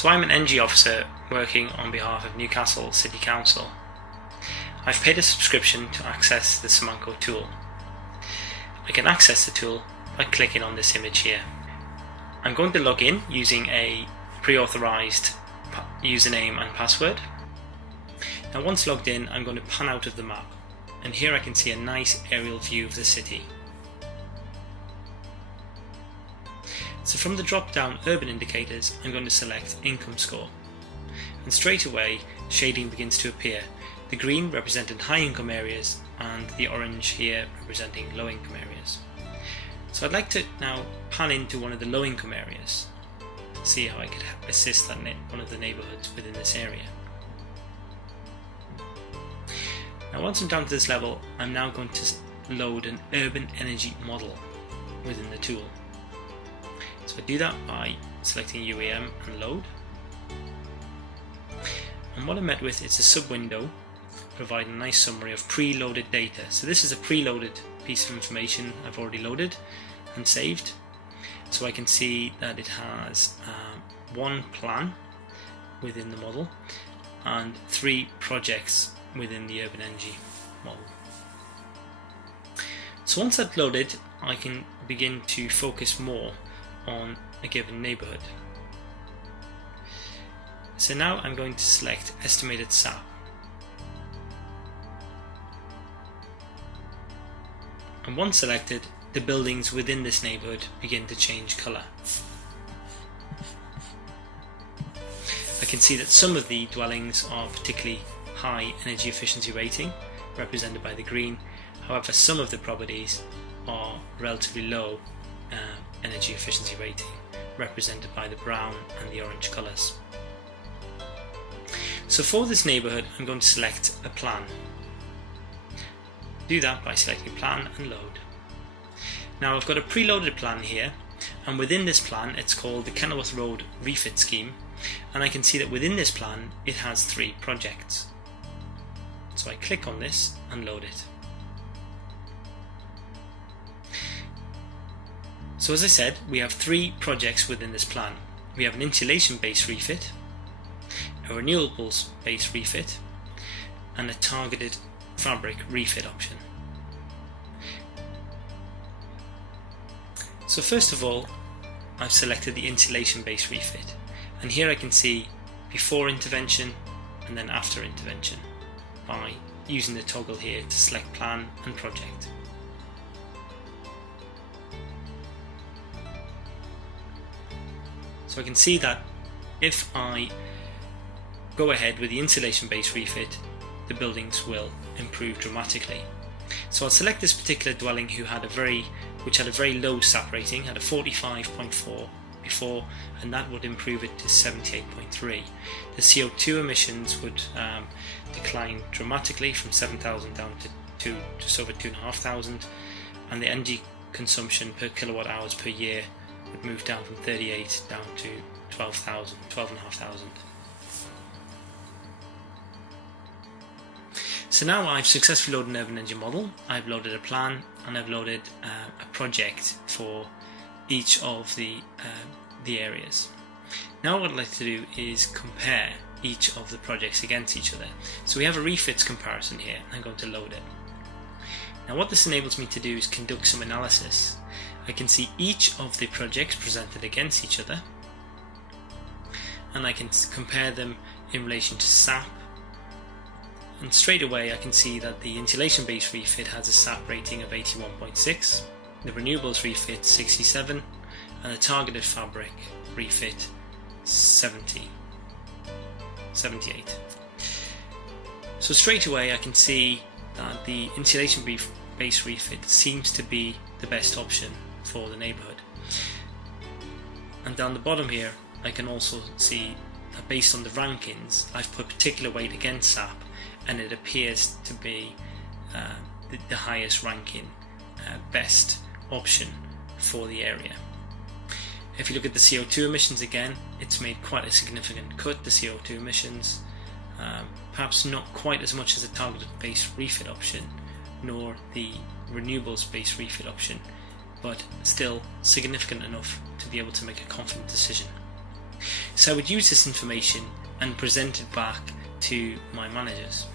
So I'm an energy officer working on behalf of Newcastle City Council. I've paid a subscription to access the Simanco tool. I can access the tool by clicking on this image here. I'm going to log in using a pre-authorized username and password. Now once logged in, I'm going to pan out of the map, and here I can see a nice aerial view of the city. So from the drop down urban indicators, I'm going to select income score, and straight away shading begins to appear, the green representing high income areas and the orange here representing low income areas. So I'd like to now pan into one of the low income areas, see how I could assist one of the neighbourhoods within this area. Now once I'm down to this level, I'm now going to load an urban energy model within the tool. So I do that by selecting UEM and load. And what I'm met with is a sub-window providing a nice summary of preloaded data. So this is a preloaded piece of information I've already loaded and saved. So I can see that it has one plan within the model and 3 projects within the urban energy model. So once that's loaded, I can begin to focus more on a given neighbourhood. So now I'm going to select estimated SAP. And once selected, the buildings within this neighbourhood begin to change colour. I can see that some of the dwellings are particularly high energy efficiency rating, represented by the green. However, some of the properties are relatively low energy efficiency rating, represented by the brown and the orange colours. So for this neighbourhood, I'm going to select a plan. Do that by selecting plan and load. Now I've got a preloaded plan here, and within this plan it's called the Kenilworth Road Refit Scheme, and I can see that within this plan it has 3 projects. So I click on this and load it. So as I said, we have 3 projects within this plan. We have an insulation based refit, a renewables based refit, and a targeted fabric refit option. So first of all, I've selected the insulation based refit, and here I can see before intervention and then after intervention by using the toggle here to select plan and project. So I can see that if I go ahead with the insulation based refit, the buildings will improve dramatically. So I'll select this particular dwelling which had a very low SAP rating, had a 45.4 before, and that would improve it to 78.3. The CO2 emissions would decline dramatically from 7,000 down to just over 2,500, and the energy consumption per kilowatt hours per year would move down from 38 down to 12,500. So now I've successfully loaded an urban energy model, I've loaded a plan, and I've loaded a project for each of the areas. Now what I'd like to do is compare each of the projects against each other. So we have a refits comparison here, and I'm going to load it. Now what this enables me to do is conduct some analysis. I can see each of the projects presented against each other, and I can compare them in relation to SAP, and straight away I can see that the insulation based refit has a SAP rating of 81.6, the renewables refit 67, and the targeted fabric refit 78. So straight away I can see that the insulation based refit seems to be the best option for the neighbourhood. And down the bottom here I can also see that based on the rankings I've put particular weight against SAP, and it appears to be the highest ranking best option for the area. If you look at the CO2 emissions again, it's made quite a significant cut, the CO2 emissions, perhaps not quite as much as the targeted based refit option nor the renewables based refit option, but still significant enough to be able to make a confident decision. So I would use this information and present it back to my managers.